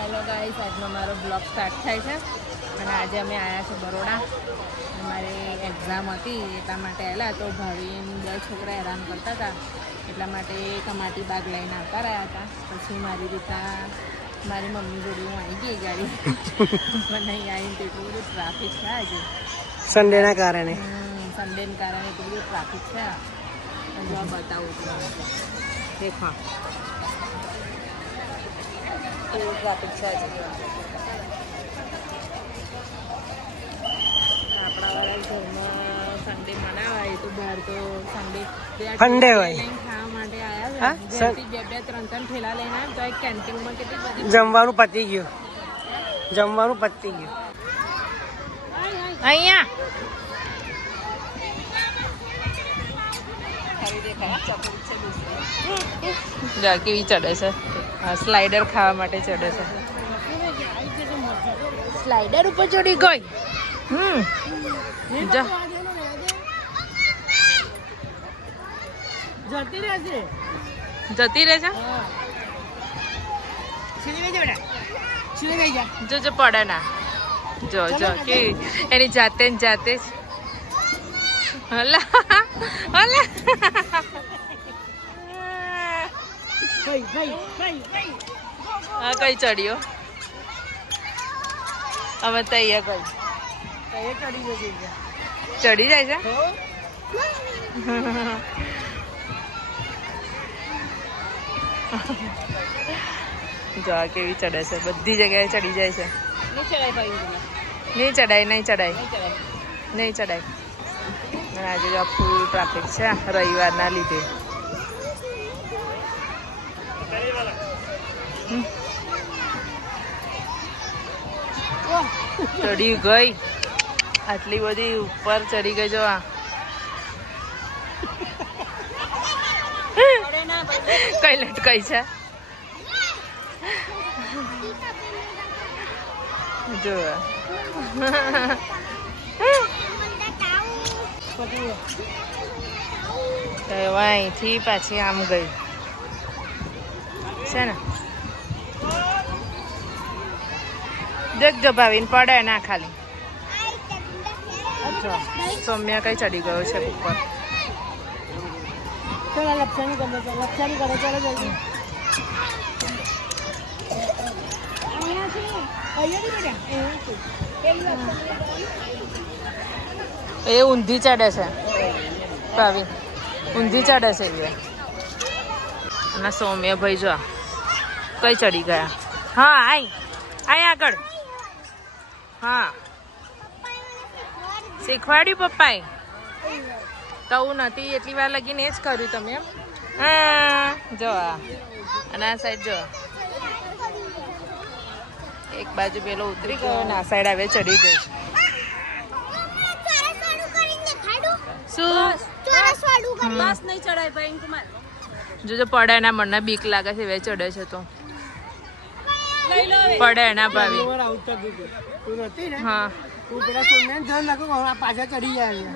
Hello guys, આજનો મારો blog start થાય છે અને આજે અમે આવ્યા છે બરોડા. અમારી એક્ઝામ હતી એટલા માટે આવેલા. તો ભાવિન 2 છોકરા હેરાન કરતા હતા એટલા માટે કમાટી બાગ લઈને આવતા રહ્યા હતા. પછી મારી રીતના મારી મમ્મી જોડે હું આવી ગઈ ગાડી પણ અહીં આવીને તો એટલું બધું ટ્રાફિક છે આજે સન્ડેના કારણે. સન્ડેના કારણે એટલું બધું ટ્રાફિક છે. જો આ બતાવું દેખો એવું ટ્રાફિક છે આજે. આપણા ઘરમાં સન્ડે મનાવાય તો બહાર તો સન્ડે ફંડે હોય ખાવા માટે આવ્યા છે. ઘરથી 2-2, 3-3 ઠેલા લઈને આવ્યા તો એક કેન્ટીનમાં કેટલી બધી જમવાનું પતી ગયું. જમવાનું પતી ગયું. અહીંયા કેવી ચડે છે. સ્લાઇડર ખાવા માટે ચડે છે. સ્લાઇડર ઉપર ચડી ગઈ. જતી રહેશે. જો પડે ના. જો કે એની જાતે જ જાતે જ. હલા હલા હા કઈ ચડ્યો. અમે તો અહીંયા કઈ ચડી જાય છે. જો કેવી ચડે છે. બધી જગ્યાએ ચડી જાય છે. નહીં ચડાય નહીં ચડાય. અને આજે જો ફૂલ ટ્રાફિક છે રવિવારના લીધે. ચડી ગઈ. આટલી બધી ઉપર ચડી ગઈ. જો આ કઈ લટકાઈ છે. જો અહીંથી પાછી આમ ગઈ છે ને. દેખજો ભાવિન પડે ના ખાલી. સૌમ્યા કઈ ચડી ગયો છે ઉપર. એ ઊંધી ચડે છે ભાવિન. ઊંધી ચડે છે એ. અને સૌમ્ય ભાઈ જો કઈ ચડી ગયા. હા આય આગળ. હા શીખવાડ્યું પપ્પાએ. કહું નથી એટલી વાર લગીને એ જ કર્યું તમે એમ. હા જો અને આ સાઈડ જો એક બાજુ પેલો ઉતરી ગયો અને આ સાઈડ હવે ચડી ગઈ. શું જો પડે એના મને બીક લાગે છે. હવે ચડે છે તો પડે એના ભાવી. હા પાછા ચડી જાય.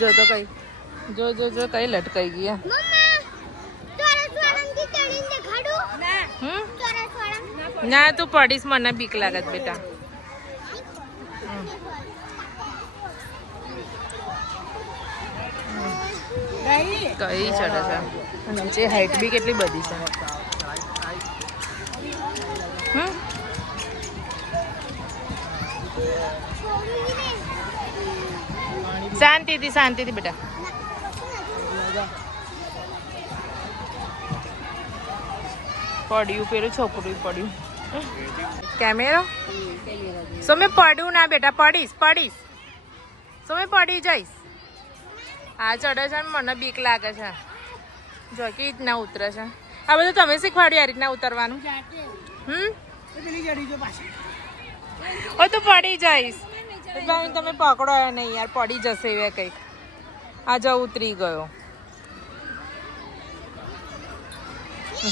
જો તો કઈ જો કઈ લટકાઈ ગયા. ના તું પડીશ. મને બીક લાગત બેટા. કઈ ચડે છે. નીચે હાઈટ બી કેટલી બધી છે. શાંતિથી બેટા. પડ્યું પેલું છોકરું પડ્યું. કેમેરો સોમે પડ્યું ના બેટા. પડીશ સોમે પડી જઈશ. આ ચડે છે મને બીક લાગે છે. જો કે રીતના ઉતરે છે. આ બધું તમે શીખવાડ્યું આ રીતના ઉતરવાનું. ઓ તો પડી જઈશ. તમે પકડો નહીં યાર. પડી જશે હવે કંઈક. આ જો ઉતરી ગયો.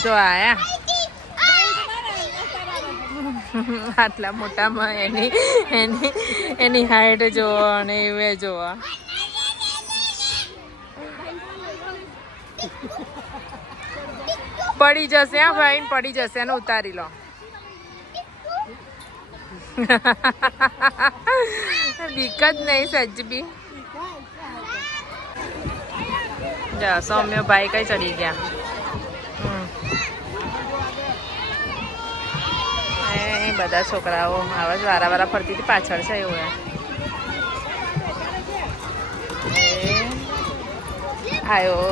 જો આયા આટલા મોટામાં એની હાઈટ જોવો અને એવે જોવા. પડી જશે. હા ભાઈ પડી જશે. એને ઉતારી લો. બીક જ નહીં સજ બી. જા સૌમ્ય ભાઈ કઈ ચડી ગયા. એ બધા છોકરાઓ આવા જ વારા ફરતી હતી પાછળ છે એવું. આયો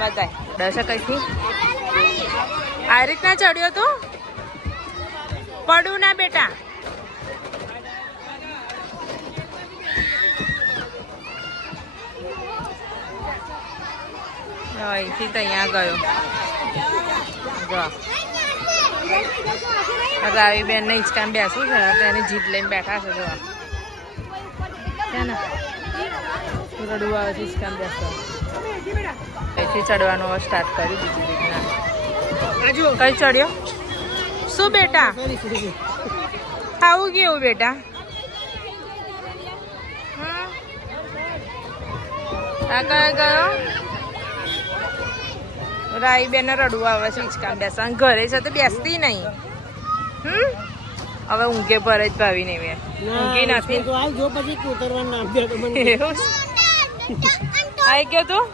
બતાય દશા કઈથી આ રીતના ચડ્યો તું. પડું ના બેટા. અહીંથી તો અહીંયા ગયો. રાવી બેન ને હિંચકામાં બેસવું છે તો એની જીત લઈને બેઠા છે. જો છે ને રડવું આવે છે હિંચકામાં બેસવા. અહીંથી ચડવાનું સ્ટાર્ટ કર્યું બીજી રીતના. કઈ ચડ્યો શું બેટા? આવું કેવું બેટા? આ કયો ગયો? રાઈ બેન રડવું આવે છે હિંચકામાં બેસવા. ઘરે છે તો બેસતી નહીં. હવે ઊંઘે પર જ ભાવી નહીં મેં ઊંઘી નથી. આવી ગયો તું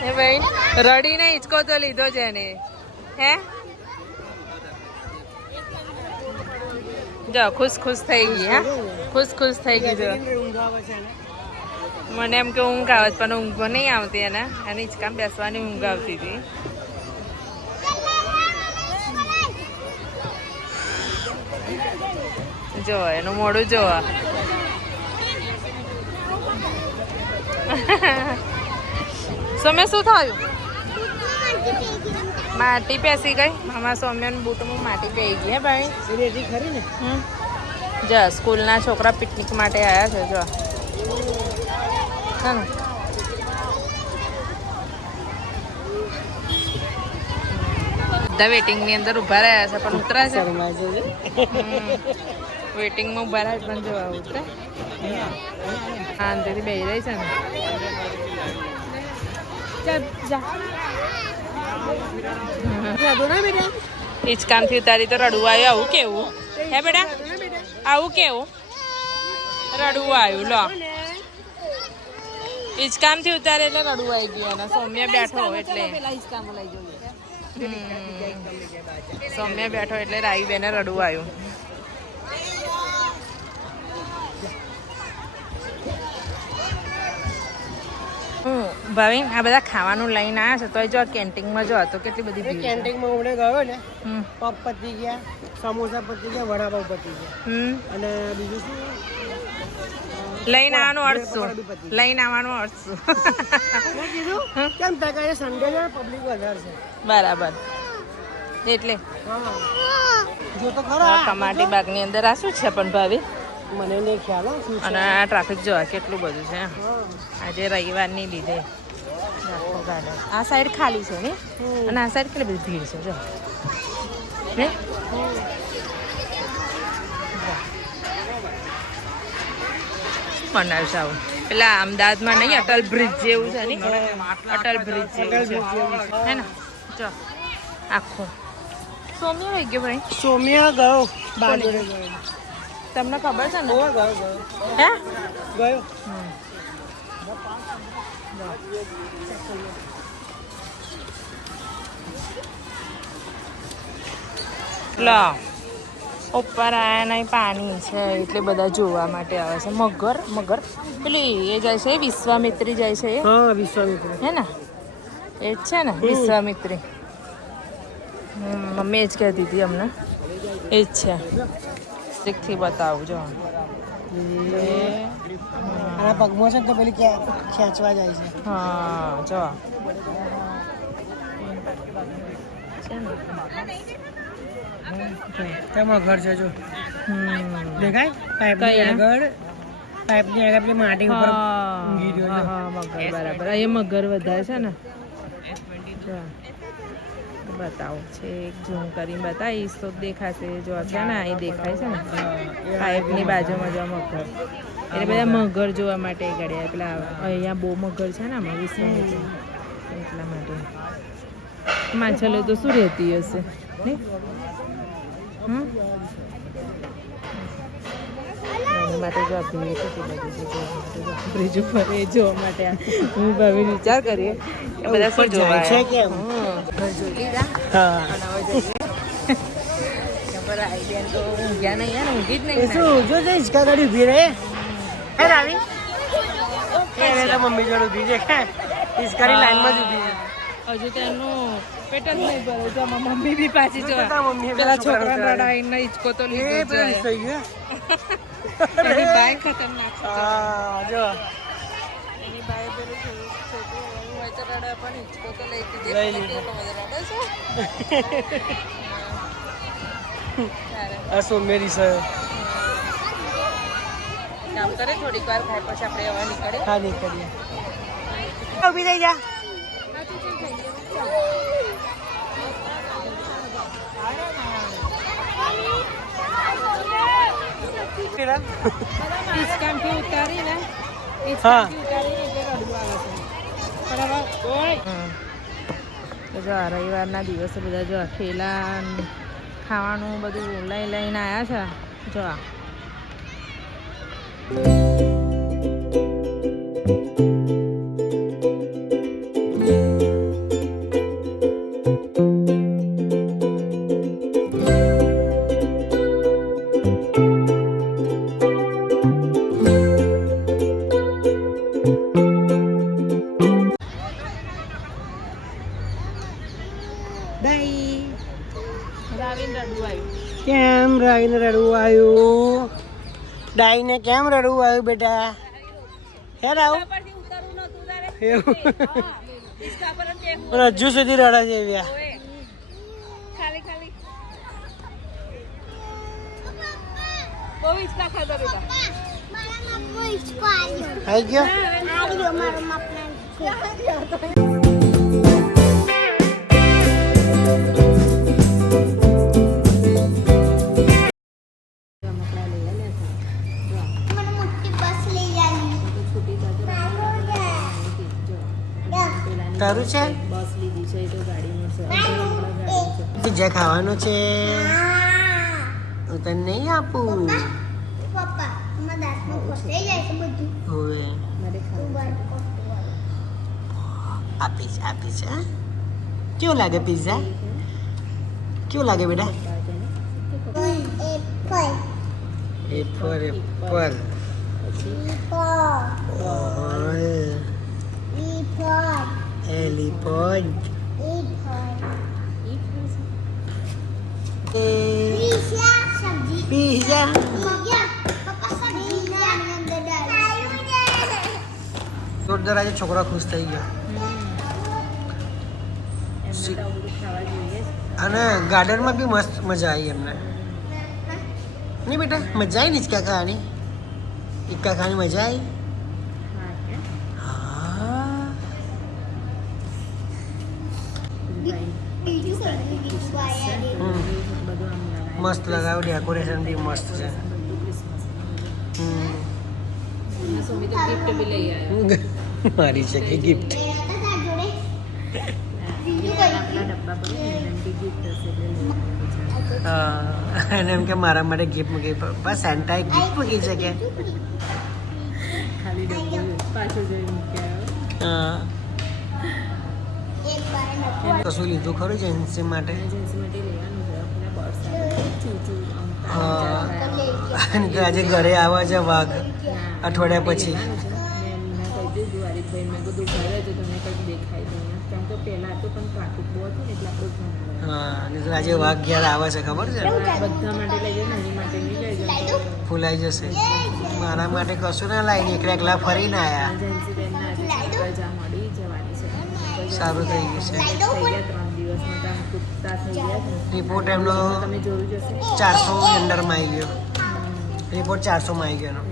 હે ભાઈ? રડીને હિંચકો તો લીધો છે એને. હે જો ખુશ થઈ ગઈ. હા ખુશ થઈ ગઈ. જો મને એમ કે ઊંઘ આવત પણ ઊંઘ નહીં આવતી એને હિંચકામાં બેસવાની ઊંઘ આવતી હતી. જો એનું મોડું જોવા. સૌમ્ય શું થયું? માટી પેસી ગઈ. અમારા સૌમ્યનું બૂટમાં માટી પેઈ ગઈ. હે ભાઈ ખરી ને. જો સ્કૂલના છોકરા પિકનિક માટે આવ્યા છે. જો બધા વેટિંગની અંદર ઉભા રહ્યા છે પણ ઉતરા છે. વેટિંગમાં ઉભા રહ્યા પણ જોવા ઉતરે. શાંતિથી બેસી રહી છે ને. હિંચકામથી ઉતારી તો રડવું આવ્યું. આવું કેવું હે બેટા? આવું કેવું રડવું આવ્યું? લો હિંચકામથી ઉતારે એટલે રડવું આવી ગયું. અને સૌમ્ય બેઠો એટલે સૌમ્ય બેઠો એટલે રાઈ બેને રડવું આવ્યું. ભાવિન આ બધા ખાવાનું લઈને આવ્યા છે તો જો કેન્ટીનમાં જો તો કેટલી બધી ભીડ. કેન્ટીનમાં ઉડે ગયો ને પપ પતી ગયા, સમોસા પતી ગયા, વડાપાવ પતી ગયા. અને બીજું શું લઈને આવવાનો અર્થ શું? લઈને આવવાનો અર્થ શું? કેમ તકે સન્ડે છે પબ્લિક વધારે છે. બરાબર એટલે જો તો ખરા કમાટી બાગની અંદર આ શું છે પણ ભાવી? મને નહીં ખ્યાલ. અને આ ટ્રાફિક જોવા કેટલું બધું છે. આજે રવિવારની લીધે આ સાઈડ ખાલી છે ને અને આ સાઈડ કેટલી બધી ભીડ છે. જો હે બનાવ્યું છે આવું. પેલા અમદાવાદમાં નહીં અટલ બ્રિજ જેવું છે ને? અટલ બ્રિજ જેવું છે હે ને? જો આખું. સૌમ્ય આવી ગયો ભાઈ. સૌમ્ય ગયો બાજુડે ગયો. તમને ખબર છે ને? ગયો હે ગયો. લો ઉપર આયા નહીં પાણી છે એટલે બધા જોવા માટે આવે છે. મગર પેલી એ જાય છે વિશ્વામિત્રી જાય છે. હા વિશ્વામિત્રી હે ને? એ જ છે ને વિશ્વામિત્રી. મમ્મી એ જ કહેતી હતી અમને. એ જ છે. થી બતાવું જો આના પગમાં છે તો પેલી ખેંચવા જાય છે. હા જો તેમાં ઘર છે જો દેખાય પાઇપની આગળ પેલી માટી ઉપર ઊંઘી રહ્યો. હા મગર બરાબર. એ મગર વધારે છે ને. બતાવો છે ઝૂમ કરીને બતાવીશ તો દેખાશે. જો છે ને એ દેખાય છે ને પાઇપની બાજુમાં જો મગર. એટલે બધા મગર જોવા માટે ગાડ્યા. પેલા અહીંયા બહુ મગર છે ને આમાં વિશ્વામિત્રી એટલા માટે. માછલીઓ તો શું રહેતી હશે નહીં? એની માટે જો આપણી બ્રિજ ઉપર એ જોવા માટે હું ભાવી વિચાર કરીએ કે બધા શું જોવા છે કેમ? જોઈ લીધા હા અને હવે જઈએ પર આઈડિયા તો ઊંઘ્યા નહીં યાર, ઊંઘી જ એ નહીં. શું જો તે હિંચકા ગાડી ઊભી રહે હે રાવી એ તો મમ્મી જોડે ઊભી છે કે હિંચકાની લાઈનમાં જ ઊભી છે. હજુ તો એનું પેટ જ નહીં ભરે છે. આમાં મમ્મી બી પાછી જો તો તારા મમ્મીએ પેલા છોકરાને છોકરા રડાઈને હિંચકો તો એ લીધો જ પેલા હોય. થઈ ગયો એની બાય ખતરનાક છે. હા જો એની બાય પેલું છોકરું હોય તો રડે પણ હિંચકો તો લઈ લઈ લીધો. લીધો. કેટલો બધો રડે છે. આ સોમેરી છે કામ કરે થોડીક વાર ખાય પછી આપણે હવા નીકળે. હા નહીં કરીએ ઊભી થઈ જા હિંચકામથી ઉતારીને હા. ઉતારીને એટલે રડવું આવે છે. બરાબર તો જો આ રવિવારના દિવસે બધા જો ઠેલા ને ખાવાનું બધું લઈને આવ્યા છે. જો આ રાવીને રડવું આવ્યું. કેમ રાવીને રડવું આવ્યું? ડાઈને કેમ રડવું આવ્યું બેટા? હે રાવ પરથી ઉતારવું નહોતું તારે. એવું હિંચકા પર જ બેહવું. પણ હજુ સુધી રડે છે એવ્યા ઓય. ખાલી ખાલી બહુ હિંચકા ખાધા બેટા. આવી ગયો તારું છે બસ લીધી છે તો ગાડી મળશે. પિઝા ખાવાનું છે હું તને નહીં આપું હવે આપીશ આપીશ હા કેવું લાગે પિઝા કેવું લાગે બેટા એપલ એપલ એલિફન્ટ પિઝા જોરદાર આજે છોકરા ખુશ થઈ ગયા અને ગાર્ડનમાં બી મસ્ત મજા આવી એમને નહીં બેટા મજા આવી ને હિંચકા ખાવાની હિંચકા ખાવાની મજા આવી હા મસ્ત લગાવ્યું ડેકોરેશન બી મસ્ત છે ગિફ્ટ બી લઈ આવ્યો. મારી છે કે ગિફ્ટ ડબ્બા પર ગિફ્ટ હશે એટલે લઈ આવ્યો. એને એમ કે મારા માટે ગિફ્ટ મૂકી બસ સેન્ટાએ ગિફ્ટ મૂકી છે કે ખાલી ડબ્બો પાછો જોઈ મૂક્યા. કશું લીધું ખરું જેન્સી માટે એજન્સી માટે લેવાનું છે. પેલા બસ ચૂચું હા અને તો આજે ઘરે આવે છે વાઘ અઠવાડિયા પછી મેં કહી દીધું હરીફભાઈ મેં બધું ઘરે તો તમને કંઈક દેખાય તો કેમ કે પહેલાં તો પણ ટ્રાફિક બહુ હતું ને એટલે આપણું ધ્યાન હા અને તો આજે વાઘ ઘેર આવે છે ખબર છે બધા માટે લઈ જાય એની માટે નહીં લઈ જાય. ફૂલાઈ જશે મારા માટે કશું ના લાવીને એકલા એકલા ફરીને આવ્યા એજન્સી બેનને આજે રજા મળી જવાની છે. સારું થઈ ગયું છે થઈ ગયા 3 દિવસમાં કામ કૂદતા થઈ ગયા છે. રિપોર્ટ એમનો તમે જોયું જશે 400 અંડરમાં આવી ગયો રિપોર્ટ 400માં આવી ગયો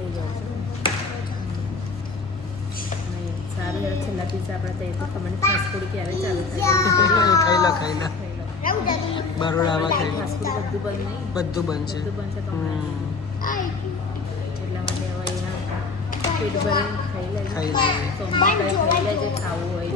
સારું યાર છેલ્લા પીઝા આપણે તૈયાર તો ખબર નહીં ફાસ્ટફૂડ ક્યારે ચાલુ થાય. ખાઈ લા બરોડામાં ખાઈ લા ફાસ્ટફૂડ બધું બંધ નહીં બધું બંધ છે બધું બંધ છે તો એટલા માટે હવે અહીંયા પેટ ભરીને ખાઈ લઈએ. ખાઈ લઈએ સોમવાર ખાઈ લેજે ખાવું હોય.